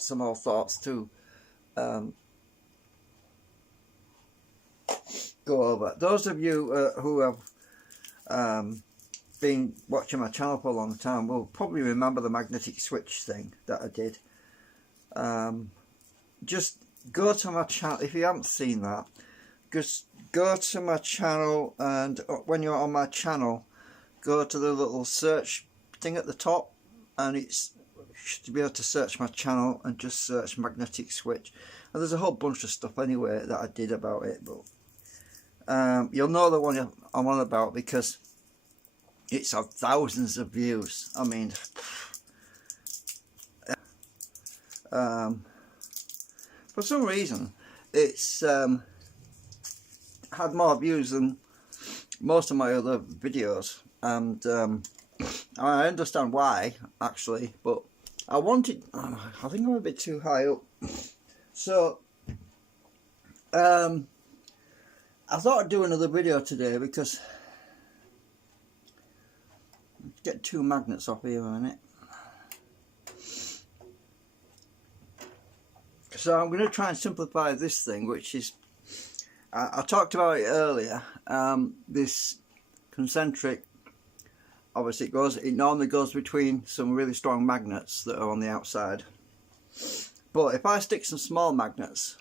some more thoughts to go over. Those of you who have been watching my channel for a long time will probably remember the magnetic switch thing that I did. Just go to my channel if you haven't seen that. Just go to my channel, and when you're on my channel, go to the little search thing at the top, and you should be able to search my channel and just search magnetic switch. And there's a whole bunch of stuff anyway that I did about it, but you'll know the one I'm on about because it's had thousands of views. I mean, for some reason it's had more views than most of my other videos, and I understand why actually, but I wanted, I think I'm a bit too high up, so I thought I'd do another video today because get two magnets off here a minute. So I'm going to try and simplify this thing, which is, I talked about it earlier, this concentric, obviously it normally goes between some really strong magnets that are on the outside. But if I stick some small magnets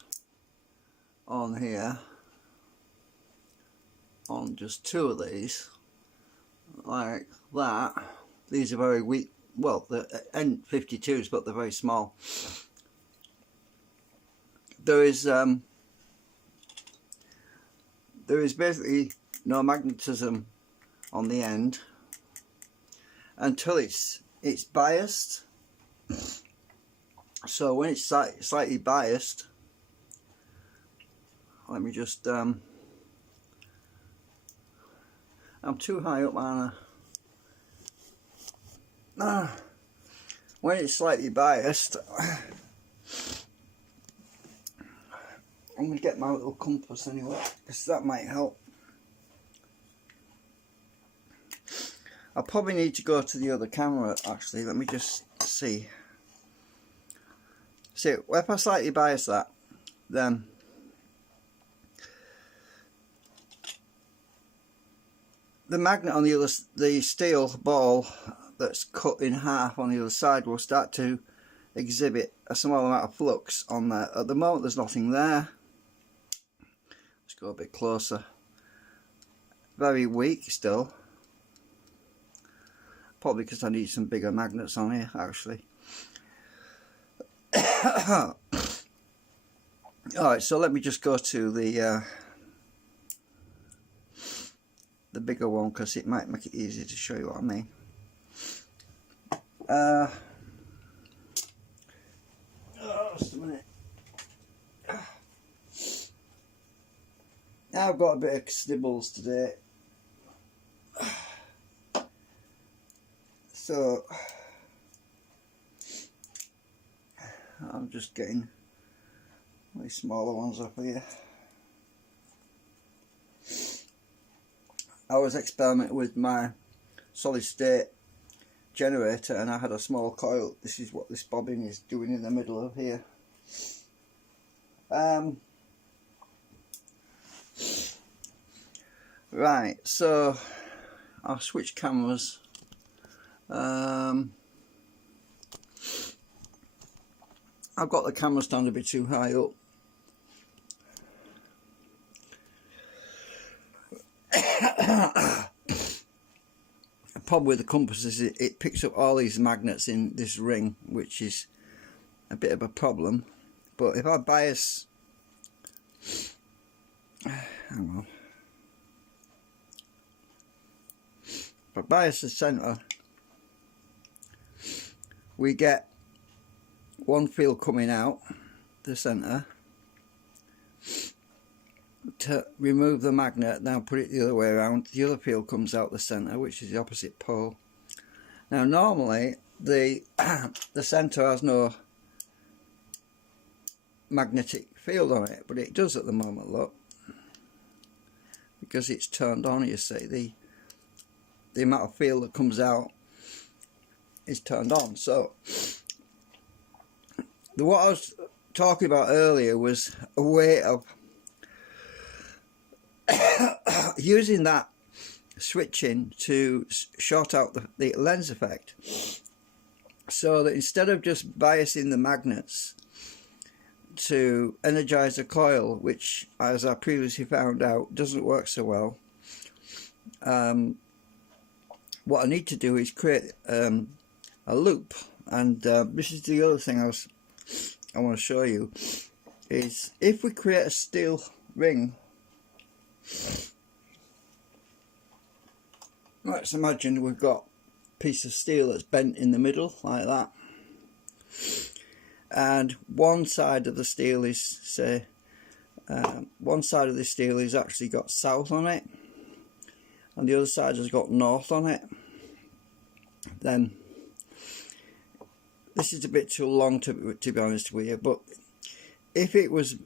on here, on just two of these, like that, these are very weak, well, they're N52s, but they're very small. There is basically no magnetism on the end until it's biased. So when it's slightly biased, let me just I'm too high up, aren't I? When it's slightly biased, I'm going to get my little compass anyway, because that might help. I probably need to go to the other camera actually. Let me just see. See, if I slightly bias that, then the magnet on the other, the steel ball that's cut in half on the other side will start to exhibit a small amount of flux on there. At the moment there's nothing there. Let's go a bit closer. Very weak still. Probably because I need some bigger magnets on here actually. Alright, so let me just go to the bigger one, because it might make it easier to show you what I mean. Just a minute. Now I've got a bit of snibbles today, so I'm just getting the smaller ones up here. I was experimenting with my solid state generator, and I had a small coil. This is what this bobbin is doing in the middle of here. Right, so I'll switch cameras. I've got the camera stand a bit too high up. The problem with the compass is it picks up all these magnets in this ring, which is a bit of a problem. But if I bias, hang on, if I bias the centre, we get one field coming out the centre. To remove the magnet, now put it the other way around, the other field comes out the centre, which is the opposite pole. Now normally the centre has no magnetic field on it, but it does at the moment, look, because it's turned on. You see the amount of field that comes out is turned on. So what I was talking about earlier was a way of using that switching to short out the lens effect, so that instead of just biasing the magnets to energize the coil, which, as I previously found out, doesn't work so well, what I need to do is create a loop. And this is the other thing I want to show you, is if we create a steel ring, let's imagine we've got a piece of steel that's bent in the middle like that, and one side of the steel is, say, one side of the steel is actually got south on it, and the other side has got north on it. Then this is a bit too long to be honest with you, but if it was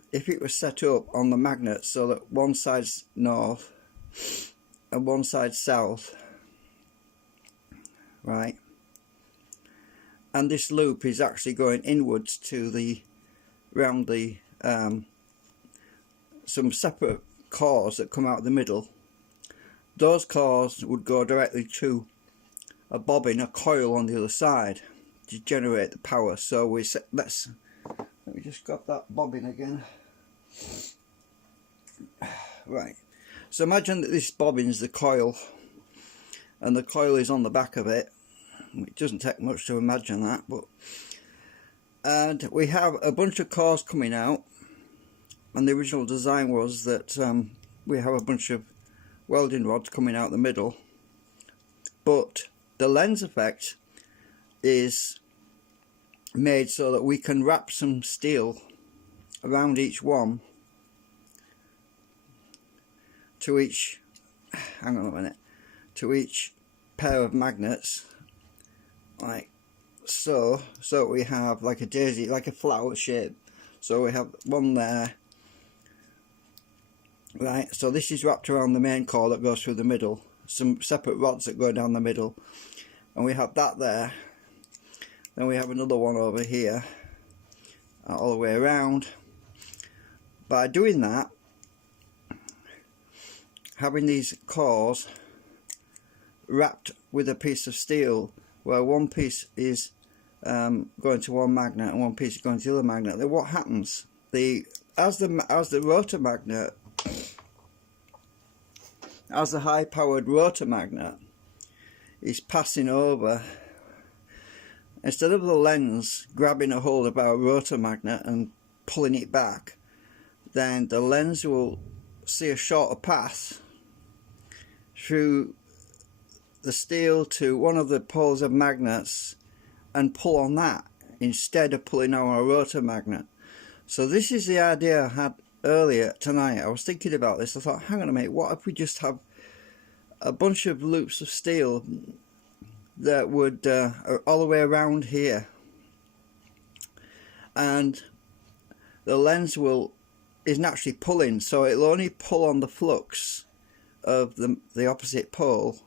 set up on the magnet so that one side's north and one side's south, right, and this loop is actually going inwards to round the some separate cores that come out of the middle, those cores would go directly to a bobbin, a coil on the other side to generate the power. So let me just grab that bobbin again. Right, so imagine that this bobbin is the coil and the coil is on the back of it. It doesn't take much to imagine that, and we have a bunch of cores coming out, and the original design was that we have a bunch of welding rods coming out the middle, but the lens effect is made so that we can wrap some steel around each one, to each, hang on a minute, to each pair of magnets, like so we have like a daisy, like a flower shape. So we have one there, right, so this is wrapped around the main core that goes through the middle, some separate rods that go down the middle, and we have that there. Then we have another one over here, all the way around. By doing that, having these cores wrapped with a piece of steel, where one piece is going to one magnet and one piece is going to the other magnet, then what happens? As the rotor magnet, as the high-powered rotor magnet is passing over, instead of the lens grabbing a hold of our rotor magnet and pulling it back, then the lens will see a shorter path through the steel to one of the poles of magnets and pull on that instead of pulling on our rotor magnet. So this is the idea I had earlier tonight. I was thinking about this. I thought, hang on a minute, what if we just have a bunch of loops of steel that would all the way around here, and the lens is naturally pulling, so it'll only pull on the flux of the opposite pole,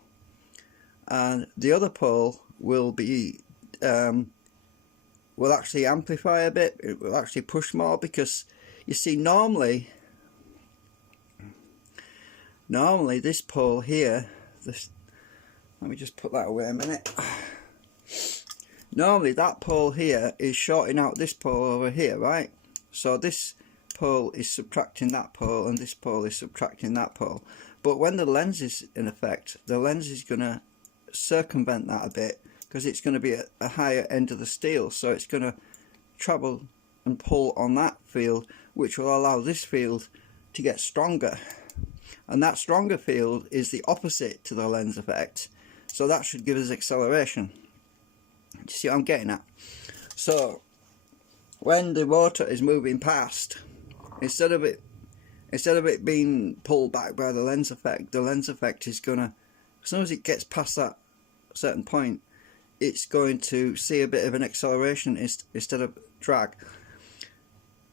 and the other pole will be will actually amplify a bit. It will actually push more, because you see, normally this pole here, let me just put that away a minute. Normally that pole here is shorting out this pole over here, right? So this pole is subtracting that pole and this pole is subtracting that pole. But when the lens is in effect, the lens is going to circumvent that a bit, because it's going to be at a higher end of the steel. So it's going to travel and pull on that field, which will allow this field to get stronger. And that stronger field is the opposite to the lens effect. So that should give us acceleration. Do you see what I'm getting at? So when the rotor is moving past, instead of it being pulled back by the lens effect is gonna, as soon as it gets past that certain point, it's going to see a bit of an acceleration instead of drag.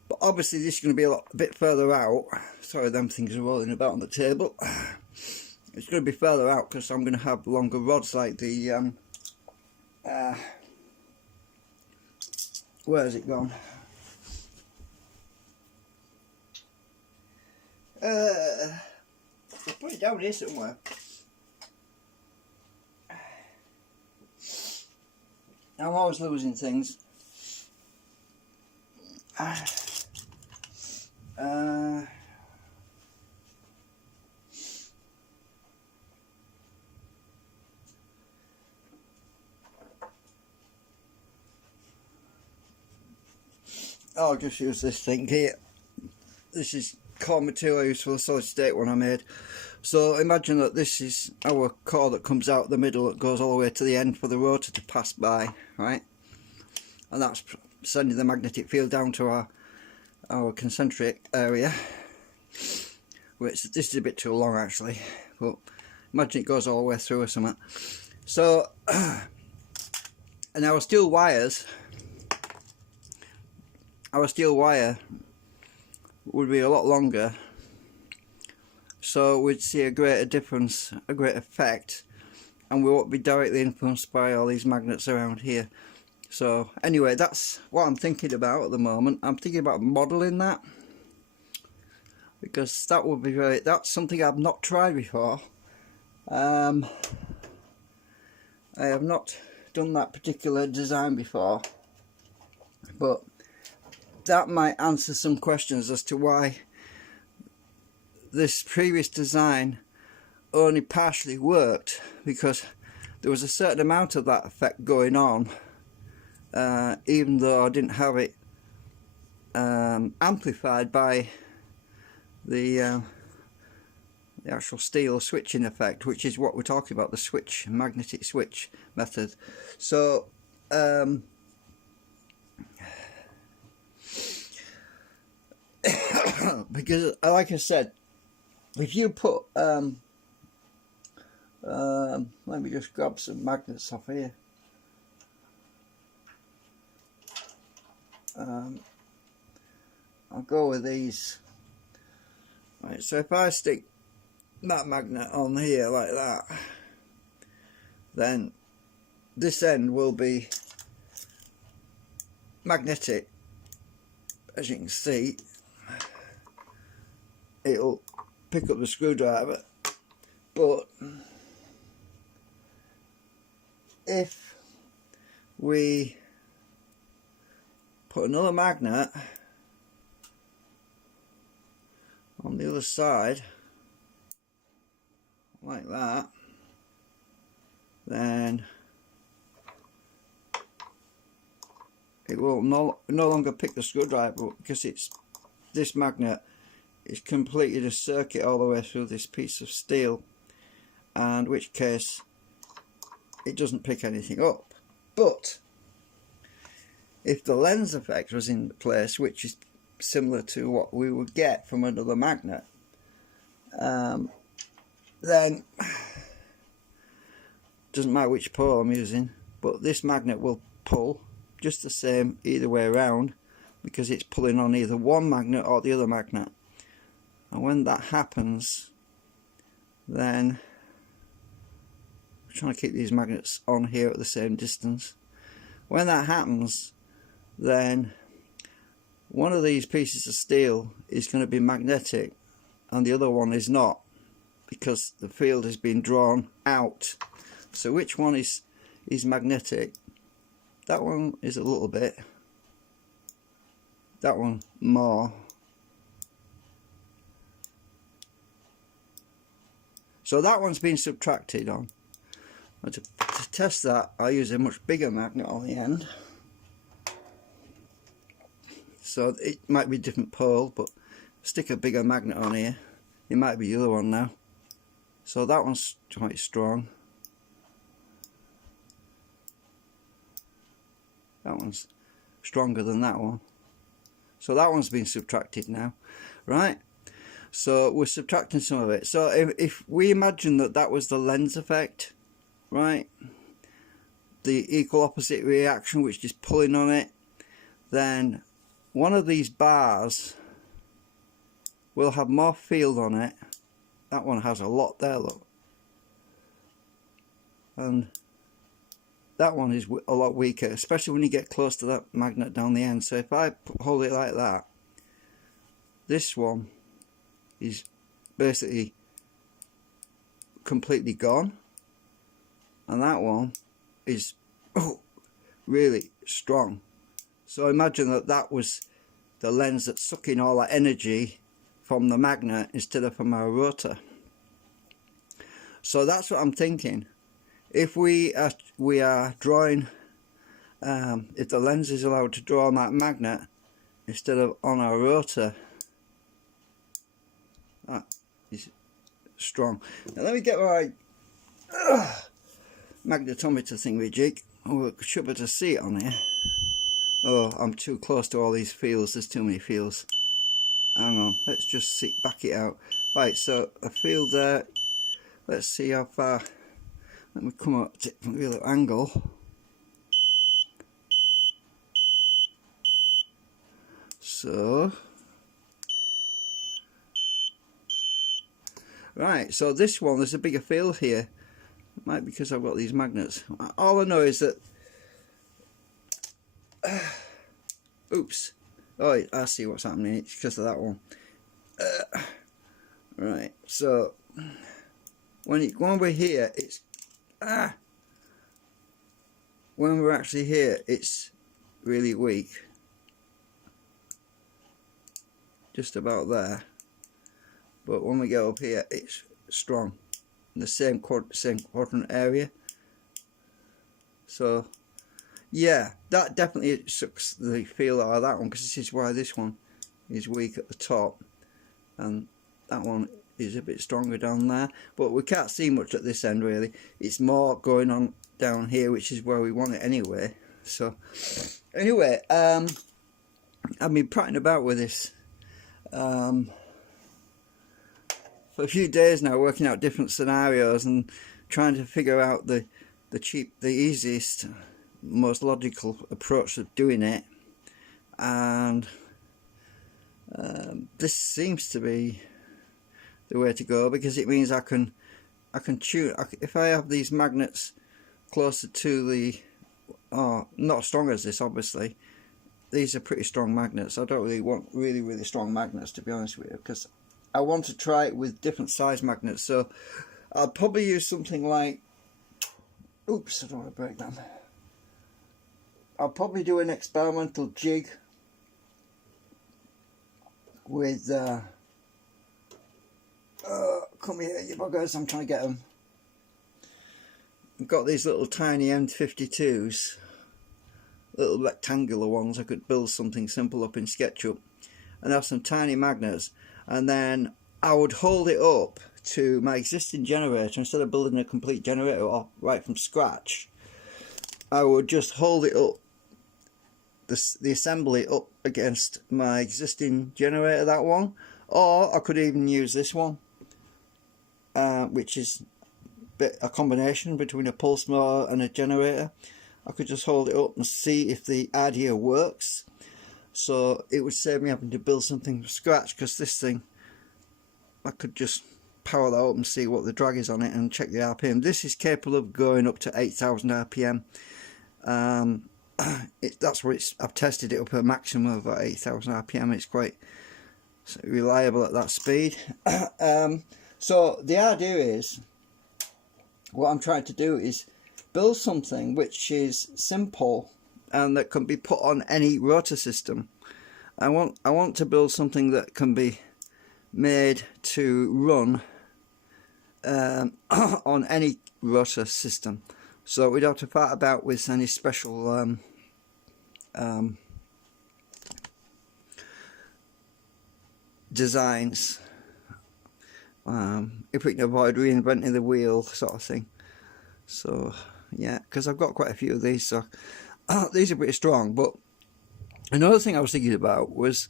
But obviously this is going to be a bit further out. Sorry, them things are rolling about on the table. It's going to be further out because I'm going to have longer rods, like the where has it gone? I'll put it down here somewhere. I'm always losing things. I'll just use this thing here. This is core material I used for the solid state one I made. So imagine that this is our core that comes out the middle, that goes all the way to the end for the rotor to pass by, right? And that's sending the magnetic field down to our concentric area. Which, this is a bit too long actually, but imagine it goes all the way through or something. So, and our steel wire would be a lot longer, so we'd see a greater difference, a great effect, and we won't be directly influenced by all these magnets around here. So anyway, that's what I'm thinking about at the moment. I'm thinking about modelling that, because that would be that's something I've not tried before. I have not done that particular design before, but that might answer some questions as to why this previous design only partially worked, because there was a certain amount of that effect going on, even though I didn't have it amplified by the actual steel switching effect, which is what we're talking about, the switch, magnetic switch method. So because like I said, if you put let me just grab some magnets off here. I'll go with these. Right, so if I stick that magnet on here like that, then this end will be magnetic, as you can see. It'll pick up the screwdriver, but if we put another magnet on the other side like that, then it will no longer pick the screwdriver up, because it's this magnet is completed a circuit all the way through this piece of steel, and in which case it doesn't pick anything up. But if the lens effect was in place, which is similar to what we would get from another magnet, then doesn't matter which pole I'm using, but this magnet will pull just the same either way around, because it's pulling on either one magnet or the other magnet. And when that happens, then I'm trying to keep these magnets on here at the same distance. When that happens, then one of these pieces of steel is going to be magnetic and the other one is not, because the field has been drawn out. So which one is magnetic? That one is a little bit, that one more. So that one's been subtracted on. And to test that, I use a much bigger magnet on the end. So it might be a different pole, but stick a bigger magnet on here. It might be the other one now. So that one's quite strong. That one's stronger than that one. So that one's been subtracted now, right? So we're subtracting some of it. So if we imagine that that was the lens effect, right, the equal opposite reaction, which is pulling on it, then one of these bars will have more field on it. That one has a lot there, look. And that one is a lot weaker, especially when you get close to that magnet down the end. So if I hold it like that, this one is basically completely gone, and that one is really strong. So imagine that that was the lens that's sucking all that energy from the magnet instead of from our rotor. So that's what I'm thinking. If we are drawing, if the lens is allowed to draw on that magnet instead of on our rotor, that is strong. Now let me get my magnetometer thingy-jig. Oh, I should be able to see it on here. Oh, I'm too close to all these fields. There's too many fields. Hang on, let's just see, back it out. Right, so a field there. Let's see how far. Let me come up to a real angle. So, right, so this one, there's a bigger field here. It might be because I've got these magnets. All I know is that oops. Oh, I see what's happening. It's because of that one. Right. So when we're here, it's when we're actually here, it's really weak. Just about there. But when we get up here, it's strong. In the same quadrant area. So yeah, that definitely sucks the feel out of that one, because this is why this one is weak at the top and that one is a bit stronger down there. But we can't see much at this end really. It's more going on down here, which is where we want it anyway. So anyway, I've been prattling about with this for a few days now, working out different scenarios and trying to figure out the easiest, most logical approach of doing it, and this seems to be the way to go, because it means I can tune. If I have these magnets closer to the, not as strong as this obviously, these are pretty strong magnets. I don't really want really strong magnets, to be honest with you, because I want to try it with different size magnets. So I'll probably use something like, oops, I don't want to break them. I'll probably do an experimental jig with come here you buggers, I'm trying to get them. I've got these little tiny M52s, little rectangular ones. I could build something simple up in SketchUp and have some tiny magnets, and then I would hold it up to my existing generator. Instead of building a complete generator right from scratch, I would just hold it up, the assembly up against my existing generator, that one, or I could even use this one, which is a combination between a pulse motor and a generator. I could just hold it up and see if the idea works. So it would save me having to build something from scratch, because this thing, I could just power that up and see what the drag is on it and check the RPM. This is capable of going up to 8,000 RPM. That's what I've tested it up at a maximum of 8,000 RPM. It's quite reliable at that speed. So the idea is, what I'm trying to do is build something which is simple and that can be put on any rotor system. I want to build something that can be made to run on any rotor system. So we don't have to fight about with any special designs, if we can avoid reinventing the wheel, sort of thing. So yeah, because I've got quite a few of these, so these are pretty strong. But another thing I was thinking about was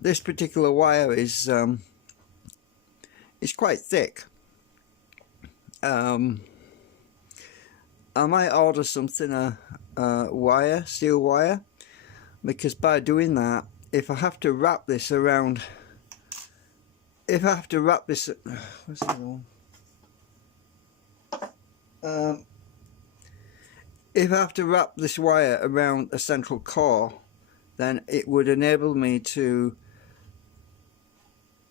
this particular wire is quite thick. I might order some thinner wire, steel wire, because by doing that, if I have to wrap this around, where's the other one? If I have to wrap this wire around a central core, then it would enable me to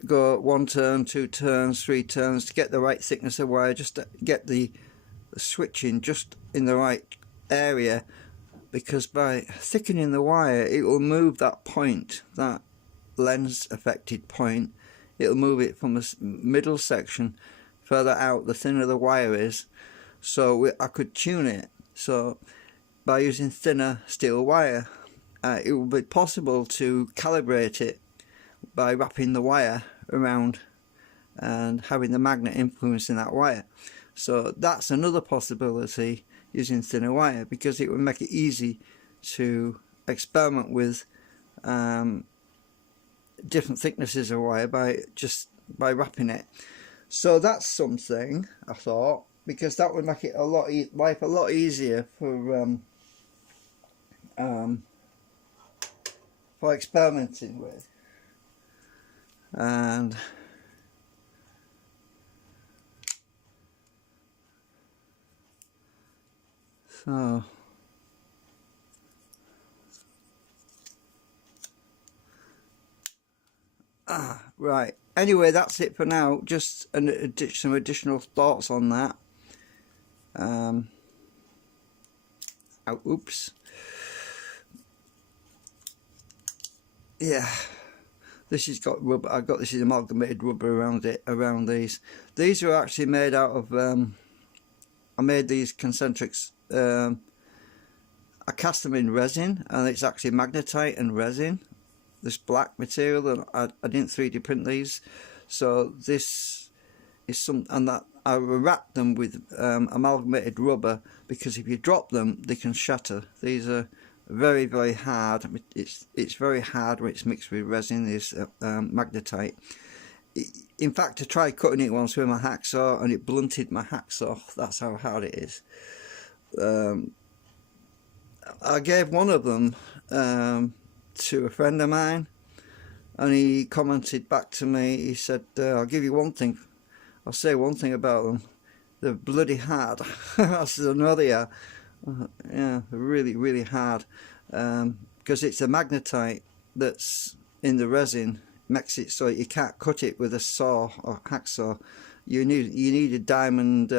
go 1 turn, 2 turns, 3 turns to get the right thickness of wire, just to get the switching just in the right area, because by thickening the wire it will move that point, that lens affected point, it'll move it from the middle section further out the thinner the wire is, so I could tune it. So by using thinner steel wire, it will be possible to calibrate it by wrapping the wire around and having the magnet influencing that wire. So that's another possibility, using thinner wire, because it would make it easy to experiment with different thicknesses of wire by wrapping it. So that's something I thought, because that would make it life a lot easier for experimenting with. And so right, anyway, that's it for now. Just some additional thoughts on that. Oops. Yeah, this has got rubber. I got this is amalgamated rubber around it. Around these are actually made out of. I made these concentrics. I cast them in resin, and it's actually magnetite and resin. This black material, and I didn't 3D print these, so this is and that I wrapped them with amalgamated rubber, because if you drop them they can shatter. These are very, very hard. It's very hard when it's mixed with resin, this magnetite. In fact, I tried cutting it once with my hacksaw and it blunted my hacksaw. That's how hard it is. I gave one of them to a friend of mine, and he commented back to me. He said, I'll give you one thing, I'll say one thing about them, they're bloody hard. I said, I know they are. Yeah, really, really hard, because it's a magnetite that's in the resin, makes it so you can't cut it with a saw or hacksaw. You need a diamond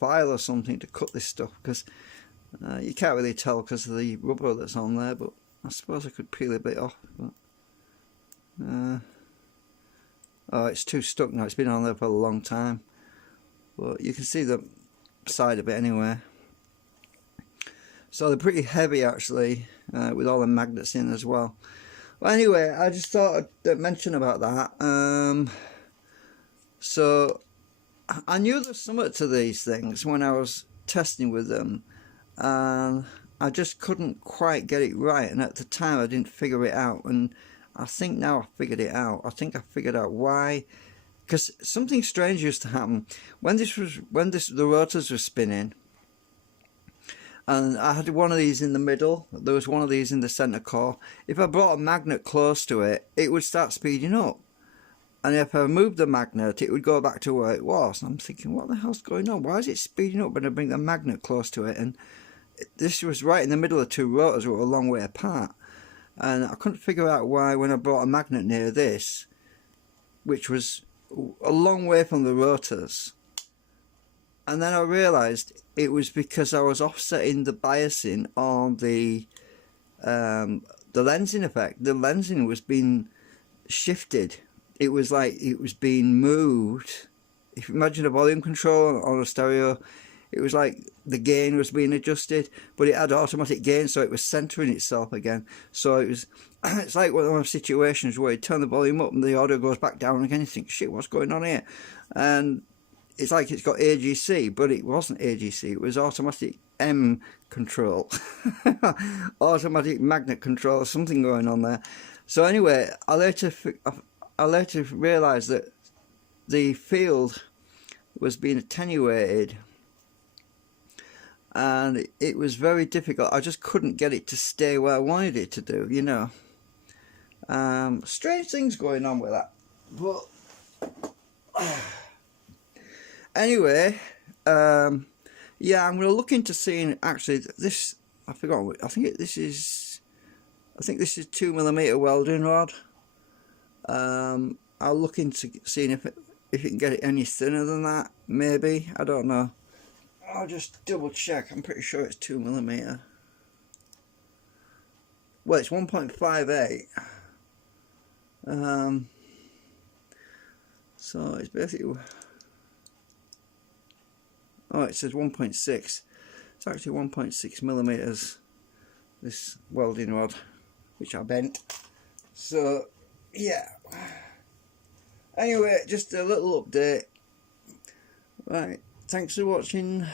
file or something to cut this stuff, because you can't really tell because of the rubber that's on there, but I suppose I could peel a bit off. But, oh, it's too stuck now. It's been on there for a long time, but you can see the side of it anyway. So they're pretty heavy actually, with all the magnets in as well. Well, anyway, I just thought I'd mention about that. So I knew there's something to these things when I was testing with them, and I just couldn't quite get it right, and at the time I didn't figure it out, and I think now I figured it out. I think I figured out why, because something strange used to happen when the rotors were spinning. And I had one of these in the middle, there was one of these in the centre core. If I brought a magnet close to it, it would start speeding up. And if I removed the magnet, it would go back to where it was. And I'm thinking, what the hell's going on? Why is it speeding up when I bring the magnet close to it? And this was right in the middle of two rotors that were a long way apart. And I couldn't figure out why when I brought a magnet near this, which was a long way from the rotors. And then I realised it was because I was offsetting the biasing on the lensing effect. The lensing was being shifted. It was like it was being moved. If you imagine a volume control on a stereo, it was like the gain was being adjusted, but it had automatic gain, so it was centering itself again. So it was, it's like one of those situations where you turn the volume up and the audio goes back down again. You think, shit, what's going on here? And it's like it's got AGC, but it wasn't AGC. It was automatic M control, automatic magnet control, something going on there. So anyway, I later realised that the field was being attenuated, and it was very difficult. I just couldn't get it to stay where I wanted it to do, you know. Strange things going on with that, but anyway, yeah, I'm going to look into seeing actually this. I forgot. I think this is 2mm welding rod. I'll look into seeing if you can get it any thinner than that, maybe, I don't know. I'll just double check. I'm pretty sure it's 2mm. Well, it's 1.58. So it's basically, oh, it says 1.6. It's actually 1.6mm, this welding rod, which I bent. So yeah, anyway, just a little update. Right, thanks for watching.